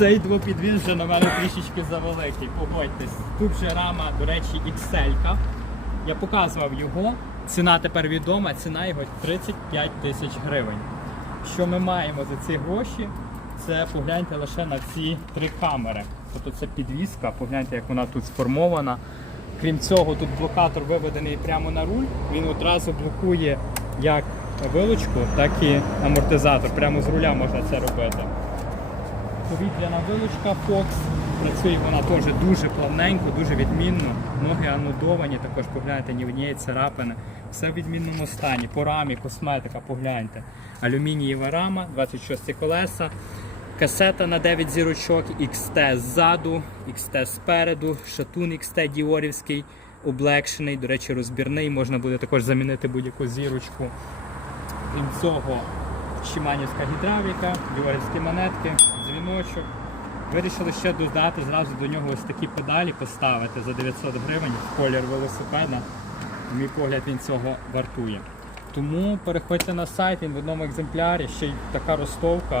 Цей двопідвіз вже на мене трішечки завеликий, погодьтесь. Тут же рама, до речі, XL. Я показував його. Ціна тепер відома, ціна його 35 тисяч гривень. Що ми маємо за ці гроші? Це погляньте лише на ці три камери. Тобто це підвізка, погляньте, як вона тут сформована. Крім цього, тут блокатор виведений прямо на руль. Він одразу блокує як вилучку, так і амортизатор. Прямо з руля можна це робити. Повітряна вилучка Fox. Працює вона теж дуже плавненько, дуже відмінно. Ноги анудовані, також погляньте, ні в однієї царапини. Все в відмінному стані. По рамі, косметика, погляньте. Алюмінієва рама, 26 колеса. Касета на 9 зірочок, XT ззаду, XT спереду, шатун XT діорівський, облегшений, до речі, розбірний. Можна буде також замінити будь-яку зірочку. Крім цього, Шиманівська гідравліка, діорівські монетки, дзвіночок. Вирішили ще додати зразу до нього ось такі педалі поставити за 900 гривень в колір велосипеда. На мій погляд, він цього вартує. Тому переходьте на сайт, він в одному екземплярі, ще й така ростовка.